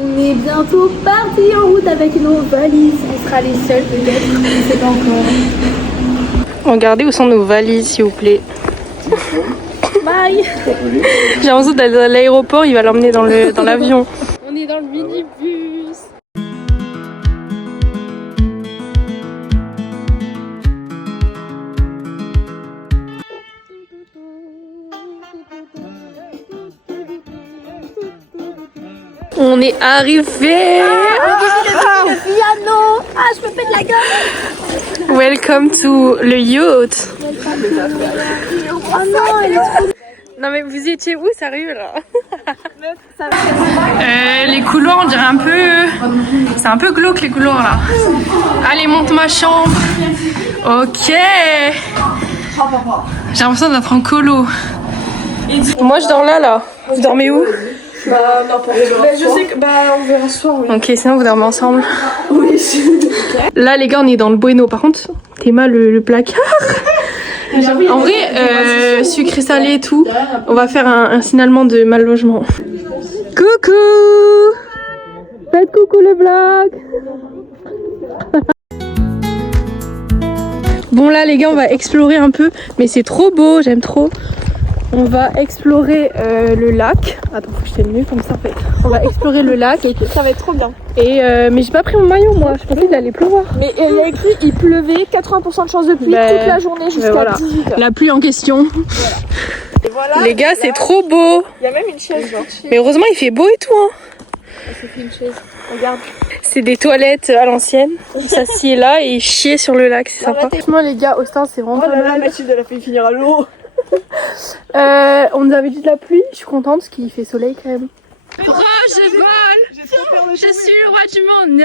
On est bientôt parti en route avec nos valises. On sera les seuls peut-être, je ne sais pas encore. Regardez où sont nos valises s'il vous plaît. Bye. J'ai l'impression d'aller à l'aéroport, il va l'emmener dans l'avion. On est dans le minibus. On est arrivé. Piano. Ah, je me fais de la gueule. Welcome to le yacht. Oh non, elle est trop... Non mais vous étiez où sérieux là? Les couloirs on dirait un peu... C'est un peu glauque les couloirs là. Allez monte ma chambre. Ok. J'ai l'impression d'être en colo. Moi je dors là. Vous dormez où? Bah n'importe quoi. Bah, je sais que on verra ce soir. Oui. Ok, sinon vous dormez ensemble. Oui. Là les gars on est dans le Bueno. Par contre t'es mal le placard. En vrai, sucré salé et tout, on va faire un signalement de mal logement. Coucou! Faites coucou le vlog! Bon là les gars on va explorer un peu, mais c'est trop beau, j'aime trop. On va explorer le lac. Attends, faut que je tienne mieux comme ça en fait. On va explorer le lac. Ça va être trop bien. Et mais j'ai pas pris mon maillot moi, je pensais qu'il allait pleuvoir. Mais il y a écrit il pleuvait, 80% de chance de pluie toute la journée jusqu'à 18h. La pluie en question. Et voilà, les gars, c'est trop beau. Il y a même une chaise. Mais heureusement il fait beau et tout. Hein. Ça fait une chaise. Regarde. C'est des toilettes à l'ancienne. On s'assied là et chier sur le lac, c'est sympa. Franchement les gars, Austin c'est vraiment pas mal. Mathilde elle a fait finir à l'eau. On nous avait dit de la pluie, je suis contente parce qu'il fait soleil quand même. Oh je vole, je suis le roi du monde.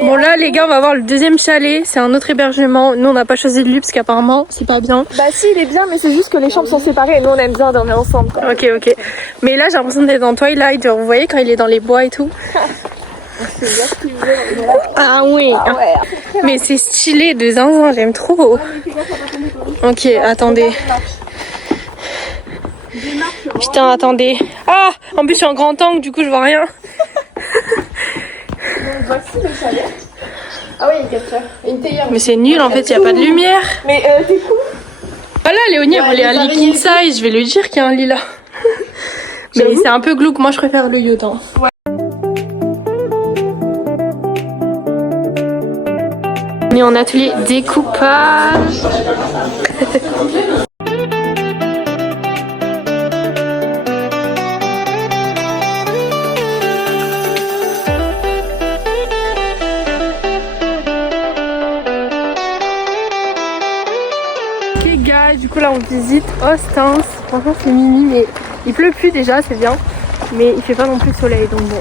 Bon là les gars on va voir le deuxième chalet, c'est un autre hébergement. Nous on n'a pas choisi de lui parce qu'apparemment c'est pas bien. Bah si il est bien mais c'est juste que les chambres sont séparées et nous on aime bien dormir ensemble quoi. Ok. Mais là j'ai l'impression d'être dans Twilight, vous voyez quand il est dans les bois et tout. Ah oui. Mais c'est stylé de zinzin, j'aime trop. Ok, attendez. Putain, attendez. Ah, en plus je suis en grand angle, du coup je vois rien. Voici le chalet. Ah oui, il y a une capture. Une théière. Mais c'est nul en fait, il n'y a pas de lumière. Mais t'es cool. Ah là, Léonie, elle voulait un lit king size, je vais lui dire qu'il y a un lit là. Mais c'est un peu glauque, moi je préfère le yacht. Hein. Ouais. On est en atelier découpage. Ok guys, du coup là on visite Austin. Franchement c'est mimi, mais il pleut plus déjà, c'est bien. Mais il fait pas non plus de soleil, donc bon.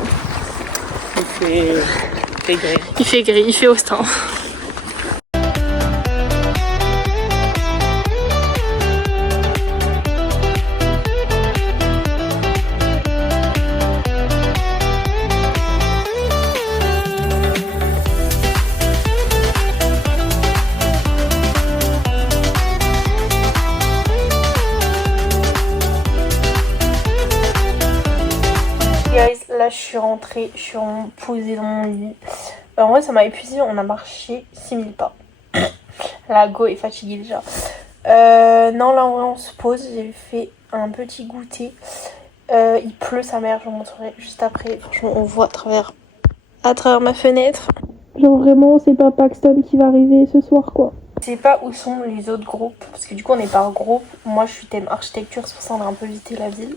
Il fait gris, il fait Austin. Guys, là je suis rentrée, je suis posée dans mon lit. En vrai ça m'a épuisée, on a marché 6000 pas. La go est fatiguée déjà. Non là en vrai on se pose, j'ai fait un petit goûter. Il pleut sa mère, je vous montrerai juste après. Franchement on voit à travers ma fenêtre. Genre vraiment c'est pas Paxton qui va arriver ce soir quoi. Je sais pas où sont les autres groupes, parce que du coup on est par groupe. Moi je suis thème architecture, c'est pour ça on a un peu visité la ville.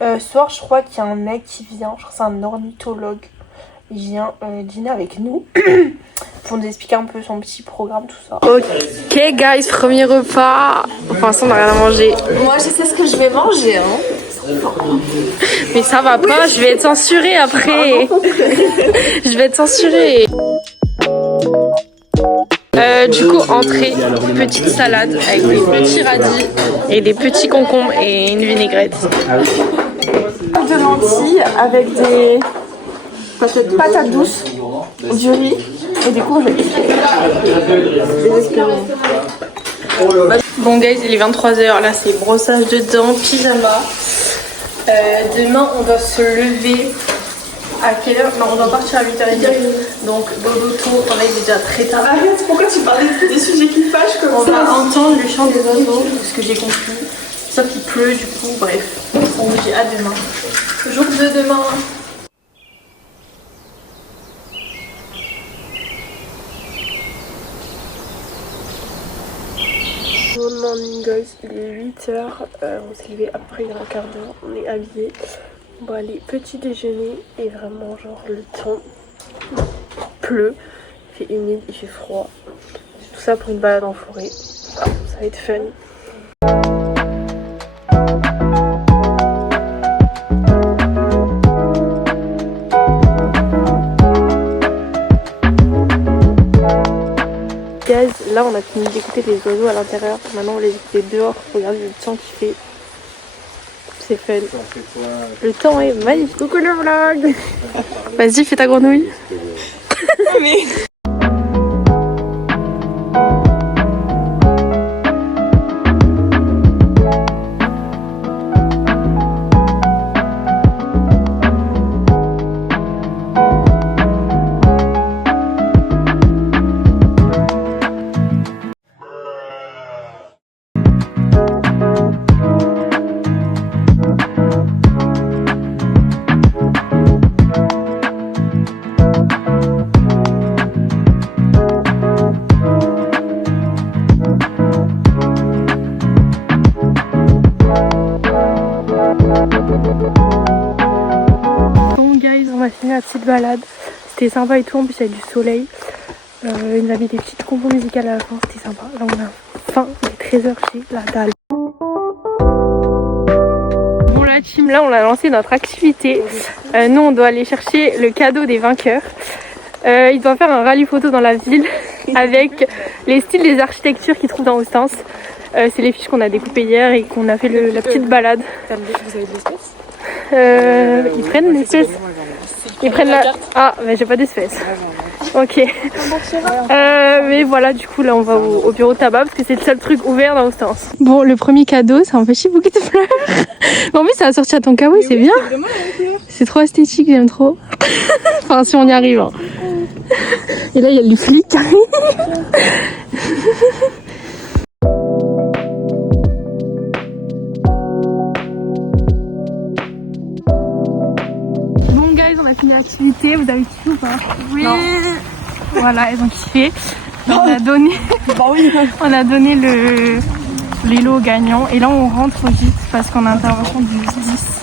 Ce soir je crois qu'il y a un mec qui vient, je crois que c'est un ornithologue. Il vient dîner avec nous pour nous expliquer un peu son petit programme, tout ça. Ok guys, premier repas. Pour l'instant on n'a rien à manger. Moi je sais ce que je vais manger hein. Mais ça va pas, je vais être censurée après. Je vais être censurée. Du coup, entrée, petite salade avec des petits radis et des petits concombres et une vinaigrette. De lentilles avec des patates douces, du riz et des courgettes. Bon guys, il est 23h, là c'est brossage de dents, pyjama. Demain on doit se lever à quelle heure? Non, on doit partir à 8h30. Donc dodo tôt, on est déjà très tard. Arrête, pourquoi tu parles des sujets qui fâchent comme On ça? va entendre le chant des oiseaux, ce que j'ai compris. Sauf qu'il pleut du coup, bref. On vous dit à demain. Jour de demain. Good morning guys, il est 8h, on s'est levé après il y a un quart d'heure, on est habillés. On va aller petit déjeuner et vraiment genre le temps pleut, il fait humide, il fait froid. Tout ça pour une balade en forêt, ça va être fun. Guys, là on a fini d'écouter les oiseaux à l'intérieur, maintenant on les écouter dehors, regardez le temps qu'il fait. C'est fun. Le temps est magnifique. Coucou le vlog. Vas-y, fais ta grenouille. Mais... la petite balade, c'était sympa et tout, en plus il y a du soleil, il nous a mis des petites compos musicales à la fin, c'était sympa. Là on a faim, il est 13h chez la dalle. Bon la team, là on a lancé notre activité, nous on doit aller chercher le cadeau des vainqueurs. Il doit faire un rallye photo dans la ville avec les styles des architectures qu'ils trouvent dans Ostens. C'est les fiches qu'on a découpées hier et qu'on a fait la petite balade. Vous avez de l'espèce? Ils prennent l'espèce. Ils prennent la... Ah, mais j'ai pas d'espèce. Ok. Mais voilà, du coup là on va au bureau de tabac parce que c'est le seul truc ouvert dans Ostens. Bon, le premier cadeau, c'est un petit bouquet de fleurs. Mais en plus ça a sorti à ton kawaii, c'est bien. C'est trop esthétique, j'aime trop. Enfin si on y arrive. Hein. Et là il y a le flic. Fini l'activité, vous avez kiffé ou pas? Oui. Non. Voilà, elles ont kiffé. On a donné, on a donné les lots gagnants et là on rentre vite parce qu'on a intervention du 10.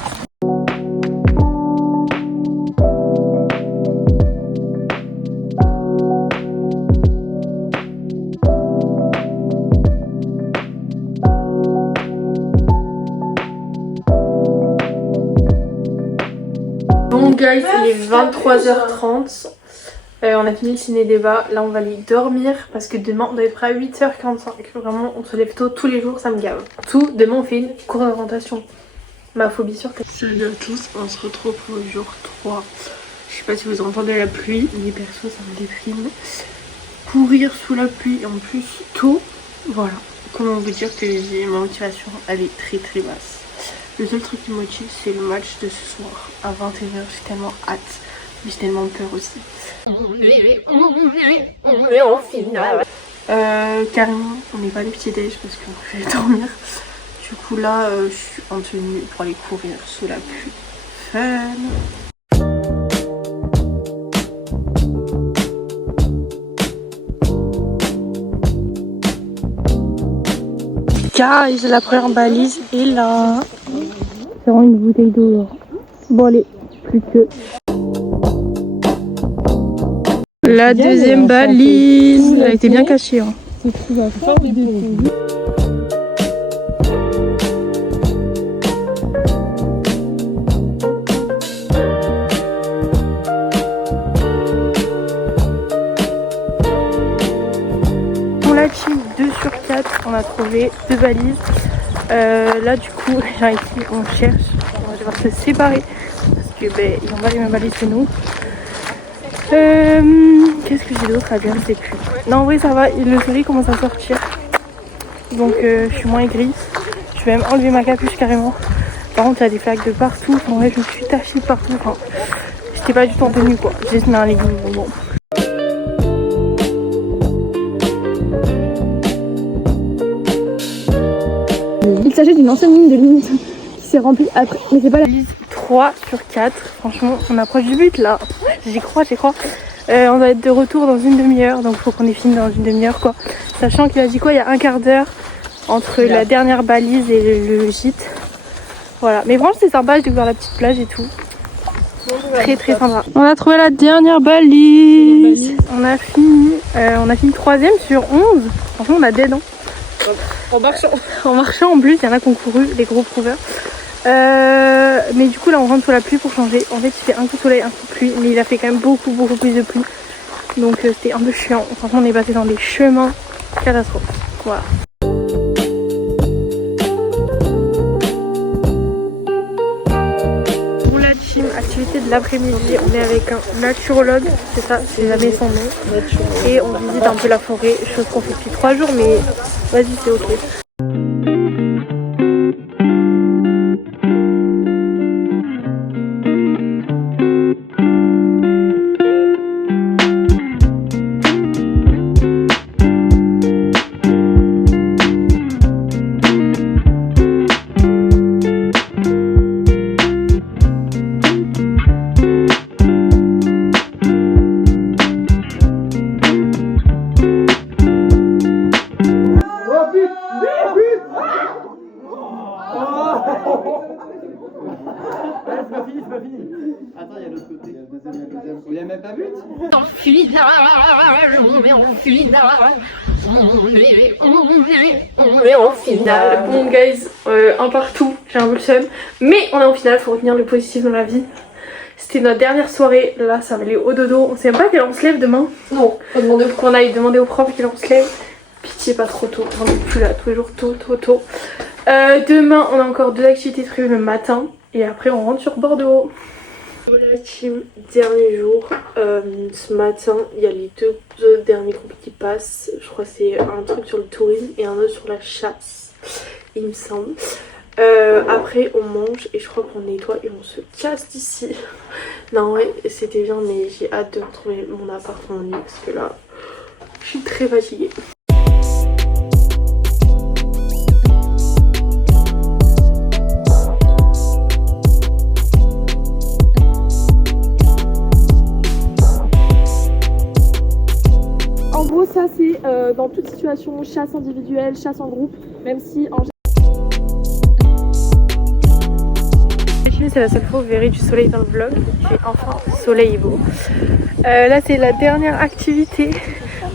Bon guys, il est 23h30, on a fini le ciné-débat, là on va aller dormir parce que demain on doit être prêt à 8h45, vraiment on se lève tôt tous les jours, ça me gave. Tout, demain on fait une course d'orientation, ma phobie sur tête. Salut à tous, on se retrouve pour le jour 3, je sais pas si vous entendez la pluie, mais perso ça me déprime. Courir sous la pluie et en plus tôt, voilà, comment vous dire que ma motivation elle est très basse. Le seul truc qui me motive, c'est le match de ce soir à 21h. J'ai tellement hâte, mais j'ai tellement peur aussi. Carrément, on n'est pas les petits déj parce qu'on préfère dormir. Du coup là, je suis en tenue pour aller courir sous la pluie. Fun. Guys, la première balise est là. C'est vraiment une bouteille d'eau. Bon allez, plus que. La deuxième balise, elle a été bien cachée. Hein. On l'a team 2 sur 4, on a trouvé 2 balises. Là du coup, genre ici on cherche, on va devoir se séparer parce que ils ont pas les mêmes valises que nous. Qu'est-ce que j'ai d'autre à dire, je sais plus. Non en vrai ça va, le soleil commence à sortir, donc je suis moins aigrie. Je vais même enlever ma capuche carrément. Par contre, il y a des flaques de partout. Enfin, ouais, je me suis tachée de partout. Enfin, j'étais pas du tout en tenue quoi. J'ai juste mis un legging. Bon. Il s'agit d'une ancienne ligne de limite qui s'est remplie après. Mais c'est pas la. 3 sur 4. Franchement, on approche du but là. J'y crois. On va être de retour dans une demi-heure. Donc, il faut qu'on ait fini dans une demi-heure quoi. Sachant qu'il a dit quoi, il y a un quart d'heure entre la dernière balise et le gîte. Voilà. Mais franchement, c'est sympa. J'ai découvert la petite plage et tout. Très sympa. On a trouvé la dernière balise. On a fini 3ème sur 11. Franchement, on a des dents. En marchant en plus, il y en a qui ont couru, les gros prouveurs. Mais du coup là on rentre sous la pluie pour changer. En fait il fait un coup de soleil, un coup de pluie, mais il a fait quand même beaucoup plus de pluie. Donc c'était un peu chiant. Franchement on est passé dans des chemins catastrophes. Voilà. Pour la team activité de l'après-midi, on est avec un naturologue, c'est ça, j'ai jamais son nom. Et on visite un peu la forêt, chose qu'on fait depuis 3 jours, mais vas-y c'est ok. C'est pas fini. Attends, il y a l'autre côté. Il n'y a même pas but. En finale. Bon guys, un partout, j'ai un peu le seum. Mais on est en finale, faut retenir le positif dans la vie. C'était notre dernière soirée, là ça va aller au dodo. On sait même pas quelle heure on se lève demain. Non, qu'on aille demander au prof quelle heure on se lève. Pitié, pas trop tôt, on n'est plus là tous les jours tôt. Demain on a encore 2 activités prévues le matin. Et après on rentre sur Bordeaux. Voilà team, dernier jour. Ce matin il y a les 2 derniers groupes qui passent. Je crois que c'est un truc sur le tourisme et un autre sur la chasse, il me semble. Après on mange et je crois qu'on nettoie et on se casse d'ici. Non ouais c'était bien mais j'ai hâte de retrouver mon appart, mon lit parce que là je suis très fatiguée. En gros ça c'est dans toute situation, chasse individuelle, chasse en groupe, même si en c'est la seule fois où vous verrez du soleil dans le vlog. Il fait enfin soleil et beau. Là c'est la dernière activité.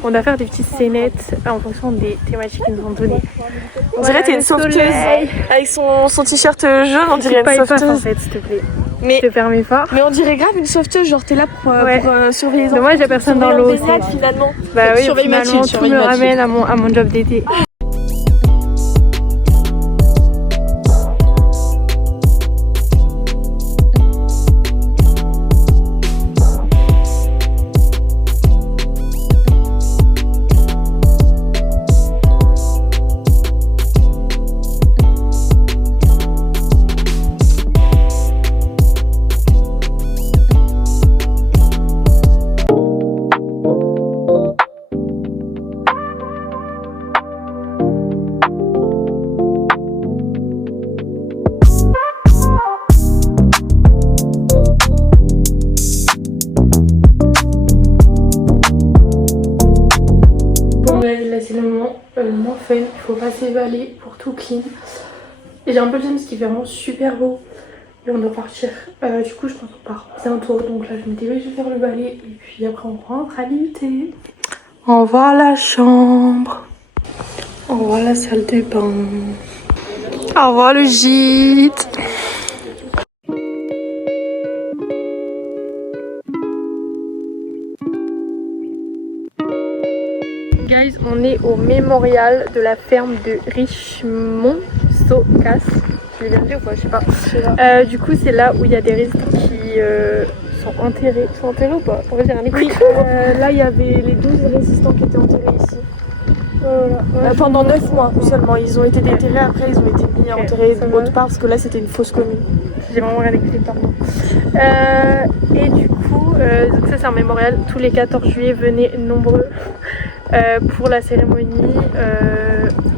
On va faire des petites scénettes en fonction des thématiques qu'ils nous ont données. on dirait que t'es une sauveteuse avec son t-shirt jaune, on dirait pas une sauveteuse. en fait s'il te plaît. Mais, je te permets pas. Mais on dirait grave une sauveteuse, genre t'es là pour surveiller les enfants. Dommage, il y a personne dans l'eau. Finalement. Bah oui, surveille finalement Mathilde, tout me ramène à mon job d'été. C'est le moment moins fun, il faut passer balai pour tout clean. Et j'ai un peu le seum parce qu'il fait vraiment super beau. Et on doit partir. Du coup je pense qu'on part bientôt. Donc là je me dis oui je vais faire le balai. Et puis après on rentre à l'IUT. On voit la chambre. On voit la salle de bain. Au revoir le gîte. Guys, on est au mémorial de la ferme de Richmond-Saucas. Je l'ai bien dit ou quoi? Je sais pas. Du coup, c'est là où il y a des résistants qui sont enterrés. Ils sont enterrés ou pas? On va dire un écoute. Là, il y avait les 12 résistants qui étaient enterrés ici. Pendant 9 mois seulement. Ils ont été déterrés, après ils ont été mis enterrés autre part parce que là c'était une fausse commune. J'ai vraiment regardé que les pardon. Et du coup, donc ça c'est un mémorial. Tous les 14 juillet, venez nombreux pour la cérémonie.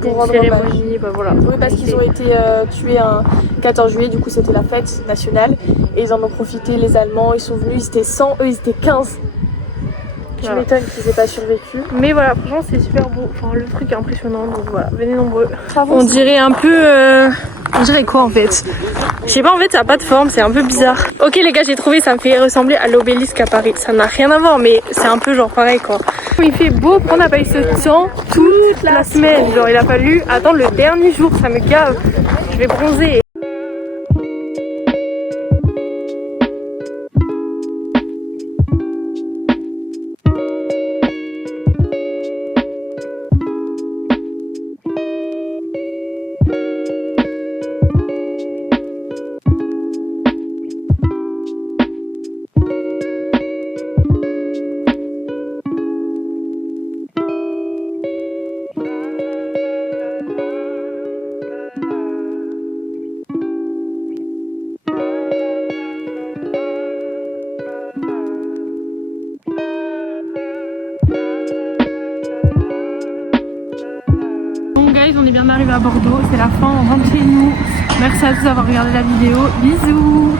Pour rendre cérémonie, bah voilà. Oui, parce qu'ils ont été tués un 14 juillet, du coup c'était la fête nationale et ils en ont profité, les Allemands, ils sont venus, ils étaient 100, eux ils étaient 15. Tu m'étonnes qu'ils aient pas survécu. Mais voilà, franchement c'est super beau, enfin le truc est impressionnant, donc voilà, venez nombreux. Bravo. On dirait un peu... On dirait quoi en fait? Je sais pas, en fait ça a pas de forme, c'est un peu bizarre. Ok les gars, j'ai trouvé, ça me fait ressembler à l'obélisque à Paris. Ça n'a rien à voir, mais c'est un peu genre pareil quoi. Il fait beau, on n'a pas eu ce temps toute la semaine. Genre il a fallu attendre le dernier jour, ça me gave. Je vais bronzer. On est bien arrivé à Bordeaux, c'est la fin, on rentre chez nous. Merci à tous d'avoir regardé la vidéo, bisous.